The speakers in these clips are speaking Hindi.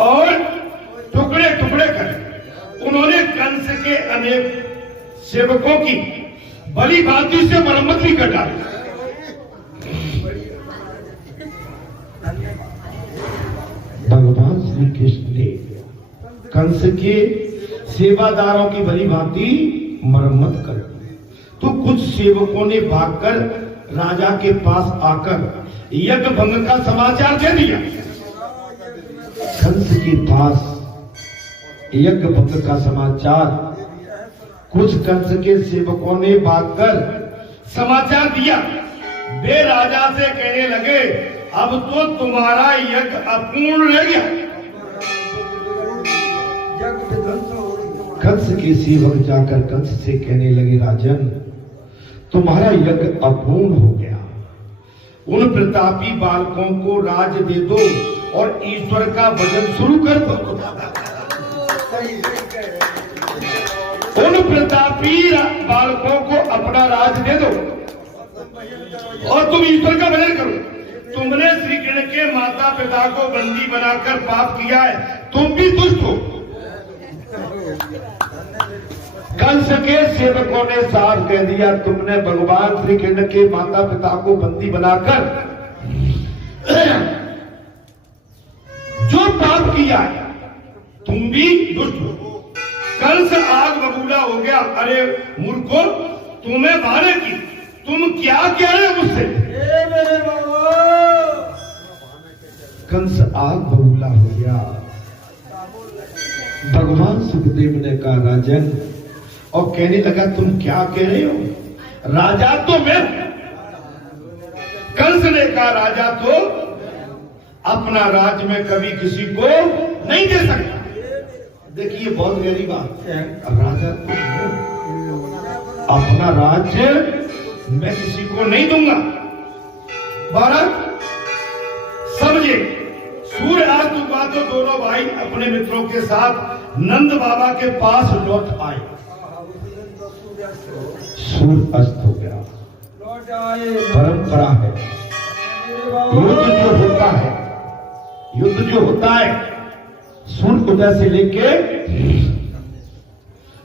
और टुकड़े टुकड़े कर उन्होंने कंस के अनेक सेवकों की भली भांति से मरम्मत भी कर डाली। भगवान श्री कृष्ण ने कंस के सेवादारों की भली भांति मरम्मत कर दी। तो कुछ सेवकों ने भागकर राजा के पास आकर यज्ञ भंग का समाचार दे दिया। कंस के पास यज्ञ भंग का समाचार कुछ कंस के सेवकों ने भागकर समाचार दिया। वे राजा से कहने लगे, अब तो तुम्हारा यज्ञ अपूर्ण रह गया। कंस के सेवक जाकर कंस से कहने लगे, राजन तुम्हारा यज्ञ अपूर्ण हो गया। उन प्रतापी बालकों को राज दे दो और ईश्वर का भजन शुरू कर दो। उन प्रतापी बालकों को अपना राज दे दो और तुम ईश्वर का भजन करो। तुमने श्री कृष्ण के माता पिता को बंदी बनाकर पाप किया है, तुम भी दुष्ट हो। कंस के सेवकों ने साफ कह दिया, तुमने भगवान श्री कृष्ण के माता पिता को बंदी बनाकर जो पाप किया है तुम भी दुष्ट हो। कंस आग बबूला हो गया। अरे मूर्खो, तुम्हें मारे की तुम क्या कह रहे हो मुझसे? कंस आग बबूला हो गया। भगवान सुखदेव ने कहा, राजन, और कहने लगा, तुम क्या कह रहे हो? राजा तो मैं। कंस ने कहा, राजा तो अपना राज में कभी किसी को नहीं दे सकता। देखिए बहुत गहरी बात है। राजा तो अपना राज्य मैं किसी को नहीं दूंगा। भारत समझे, सूर्य आज हुआ तो दोनों भाई अपने मित्रों के साथ नंद बाबा के पास लौट आए। सूर्य अस्त हो गया। परंपरा है, युद्ध जो होता है सूर्य उदय से लेके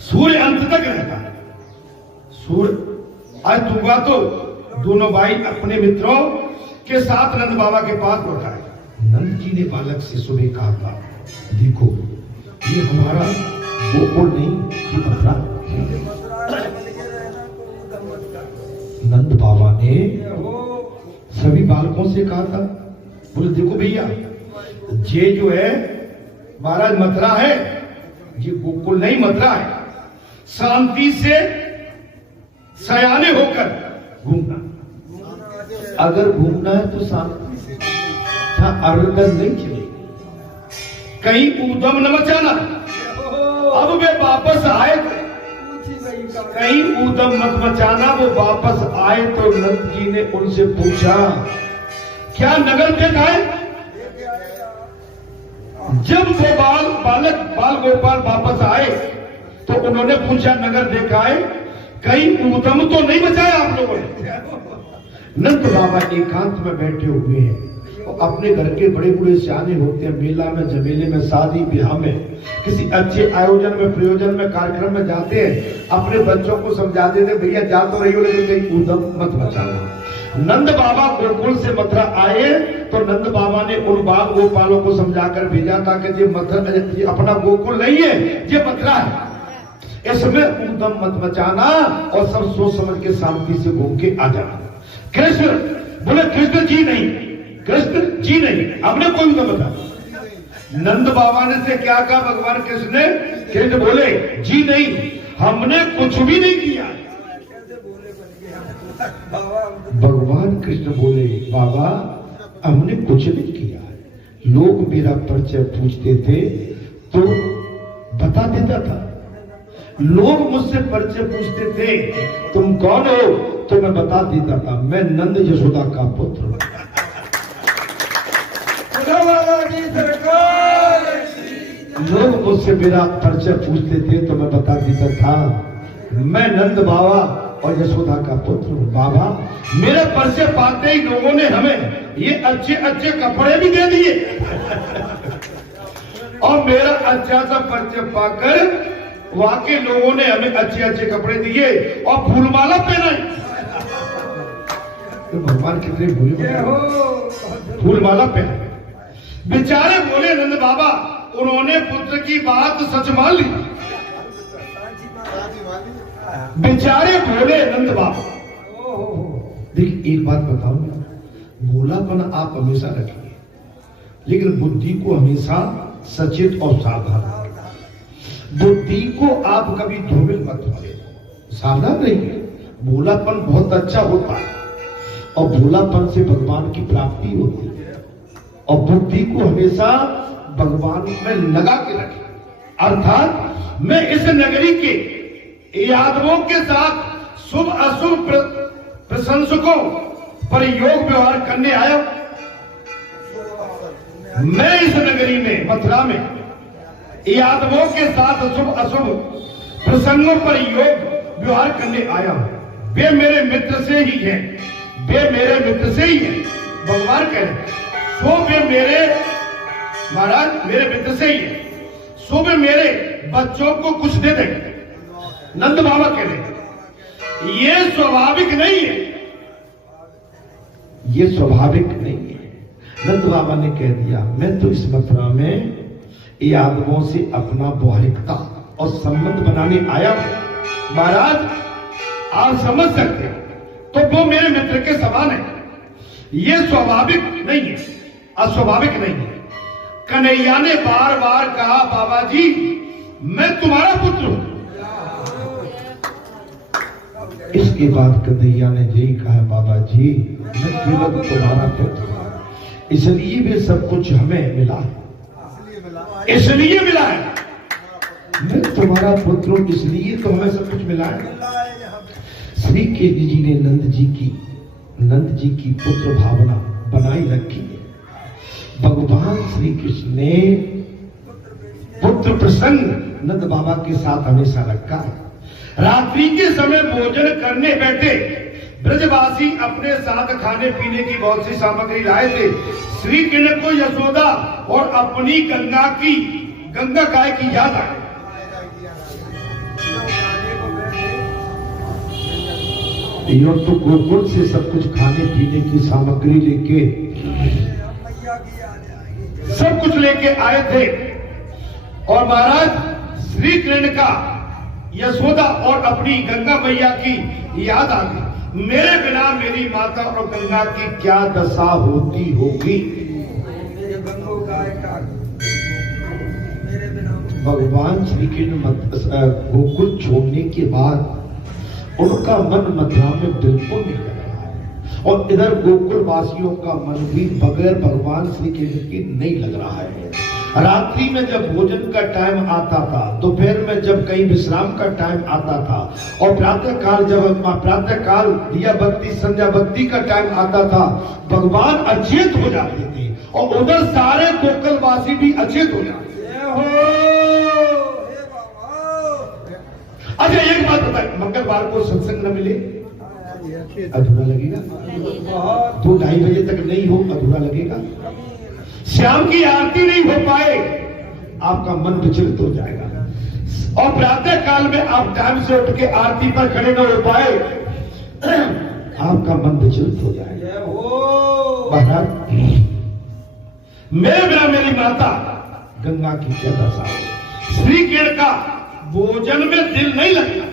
सूर्य अंत तक रहता है। सूर्य आज हुआ तो दोनों भाई अपने मित्रों के साथ नंद बाबा के पास लौट आए। नंद जी ने बालक से सुबह कहा था, देखो ये हमारा गोकुल नहीं, ये मथुरा। नंद बाबा ने सभी बालकों से कहा था, बोले देखो भैया, ये जो है महाराज मथुरा है, ये गोकुल नहीं मथुरा है। शांति से सयाने होकर घूमना, अगर घूमना है तो शांति से, अरगन नहीं चलेगी। कहीं ऊधम न मचाना। अब वे वापस आए, कहीं ऊधम मत मचाना। वो वापस आए तो नंद जी ने उनसे पूछा, क्या नगर देखा है? जब वो बाल गोपाल वापस आए तो उन्होंने पूछा, नगर देखा है? कहीं ऊधम तो नहीं मचाया आप लोगों ने? नंद बाबा एकांत में बैठे हुए हैं, अपने घर के बड़े बूढ़े सियाने होते हैं, मेला में, जमेले में, शादी ब्याह में, किसी अच्छे आयोजन में, प्रयोजन में, कार्यक्रम में जाते हैं, अपने बच्चों को समझा देते, भैया जा तो रही हो लेकिन कहीं ऊधम मत मचाना। नंद बाबा गोकुल से मथुरा आए तो नंद बाबा ने उन बाल गोपालों को समझाकर भेजा था कि ये मथुरा अपना गोकुल नहीं है, ये मथुरा है, इसमें ऊधम मत मचाना और सब सोच समझ के शांति से घूम के आ जाना। कृष्ण बोले, कृष्ण जी नहीं, कृष्ण जी नहीं, हमने कोई ऊधम बता। नंद बाबा ने से क्या कहा भगवान कृष्ण ने? कृष्ण बोले, जी नहीं, हमने कुछ भी नहीं किया। भगवान कृष्ण बोले, बाबा हमने कुछ नहीं किया है। लोग मेरा परिचय पूछते थे तो बता देता था। लोग मुझसे परिचय पूछते थे, तुम कौन हो? तो मैं बता देता था, मैं नंद यशोदा का पुत्र हूं। लोग मुझसे मेरा परिचय पूछते थे तो मैं बता देता था, मैं नंद बाबा और यशोदा का पुत्र हूं। बाबा मेरे परिचय पाते ही लोगों ने हमें ये अच्छे अच्छे कपड़े भी दे दिए। और मेरा अच्छा सा परिचय पाकर वहां के लोगों ने हमें अच्छे अच्छे कपड़े दिए और फूलमाला पहनाई। तो भगवान कितने भोले फूलमाला पहनाई। बेचारे बोले नंद बाबा, उन्होंने पुत्र की बात सच मान ली। बेचारे बोले नंद बाबा। देखिए एक बात बताऊं, भोलापन आप हमेशा रखिए, लेकिन बुद्धि को हमेशा सचेत और सावधान। बुद्धि को आप कभी धूमिल मत होने, सावधान रहिए। भोलापन बहुत अच्छा होता है और भोलापन से भगवान की प्राप्ति होती है। और बुद्धि को हमेशा भगवान में लगा के रखें। अर्थात मैं इस नगरी के यादवों के साथ शुभ अशुभ प्रशंसकों पर योग व्यवहार करने आया। मैं इस नगरी में मथुरा में यादवों के साथ शुभ अशुभ प्रसंगों पर योग व्यवहार करने आया हूं। वे मेरे मित्र से ही हैं, वे मेरे मित्र से ही हैं। भगवान कह रहे सो वे मेरे महाराज मेरे मित्र से ही है, सो वे मेरे बच्चों को कुछ दे देंगे। नंद बाबा कह रहे ये स्वाभाविक नहीं है, ये स्वाभाविक नहीं है। नंद बाबा ने कह दिया मैं तो इस मथुरा में यादवों से अपना बौहारिकता और संबंध बनाने आया हूं। महाराज आप समझ सकते तो वो मेरे मित्र के समान है। ये स्वाभाविक नहीं है, अस्वाभाविक नहीं है। कन्हैया ने बार बार कहा बाबा जी मैं तुम्हारा पुत्र हूं। इसके बाद कन्हैया ने यही कहा बाबा जी मैं केवल तुम्हारा पुत्र हूं, इसलिए भी सब कुछ हमें मिला है, इसलिए मिला है। मैं तुम्हारा पुत्र हूं इसलिए तो हमें सब कुछ मिला है। श्री कृष्ण जी ने नंद जी की पुत्र भावना बनाई रखी है। भगवान श्री कृष्ण ने पुत्र प्रसंग नंद बाबा के साथ हमेशा रखा है। रात्रि के समय भोजन करने बैठे ब्रजवासी अपने साथ खाने पीने की बहुत सी सामग्री लाए थे। श्री कृष्ण को यशोदा और अपनी गंगा गाय की याद आई। यो तो गोकुल से सब कुछ खाने पीने की सामग्री लेके सब कुछ लेके आए थे और महाराज श्री कृष्ण का यशोदा और अपनी गंगा मैया की याद आ गई। मेरे बिना मेरी माता और गंगा की क्या दशा होती होगी। भगवान श्री कृष्ण गोकुल छोड़ने के बाद उनका मन मथुरा में बिल्कुल नहीं लग रहा है और इधर गोकुल वासियों का मन भी बगैर भगवान श्री कृष्ण के नहीं लग रहा है। रात्रि में जब भोजन का टाइम आता था, दोपहर में जब कहीं विश्राम का टाइम आता था और प्रातः काल दिया बत्ती संध्या बत्ती का टाइम आता था, भगवान अचेत हो जाते थे और उधर सारे गोकुलवासी भी अचेत हो जाते। अच्छा एक बात बताए, मंगलवार को सत्संग न मिले अधूरा लगेगा। 2-2:30 बजे तक नहीं हो अधूरा लगेगा। शाम की आरती नहीं हो पाए आपका मन विचलित हो जाएगा और प्रातः काल में आप टाइम से उठ के आरती पर खड़े न हो पाए आपका मन विचलित हो जाएगा। मेरे बिना मेरी माता गंगा की क्या दशा हो। श्री कृष्ण का भोजन में दिल नहीं लगता।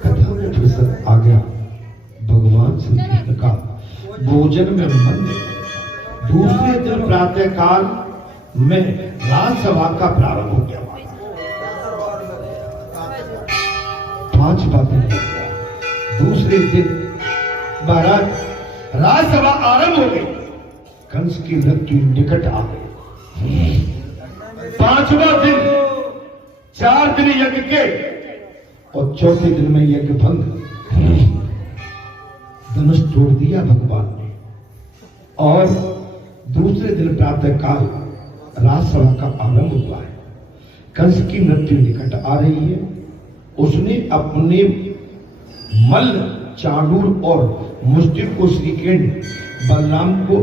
कथा में प्रसंग आ गया, भगवान श्री कृष्ण का भोजन में मन नहीं। दूसरे दिन प्रातः काल में राजसभा का प्रारंभ हो गया। 5 दिन हो गया। दूसरे दिन महाराज राजसभा आरंभ हो गई। कंस की मृत्यु निकट आ गई। 5वां दिन 4 दिन यज्ञ के और चौथे दिन में यज्ञ भंग, धनुष तोड़ दिया भगवान ने। और दूसरे दिन प्रातः काल राजसभा का आरंभ हुआ है। कंस की मृत्यु निकट आ रही है। उसने अपने मल्ल, चाणूर और मुष्टिक को श्री कृष्ण बलराम को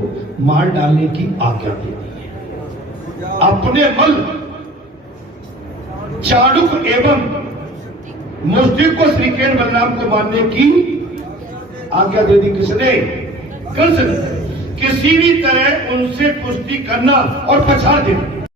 मार डालने की आज्ञा दे दी है। अपने बल चाणुक एवं मुष्टिक को श्रीकृष्ण बलराम को मारने की आज्ञा दे दी किसने? कर सकते किसी भी तरह उनसे पुष्टि करना और पछाड़ देना।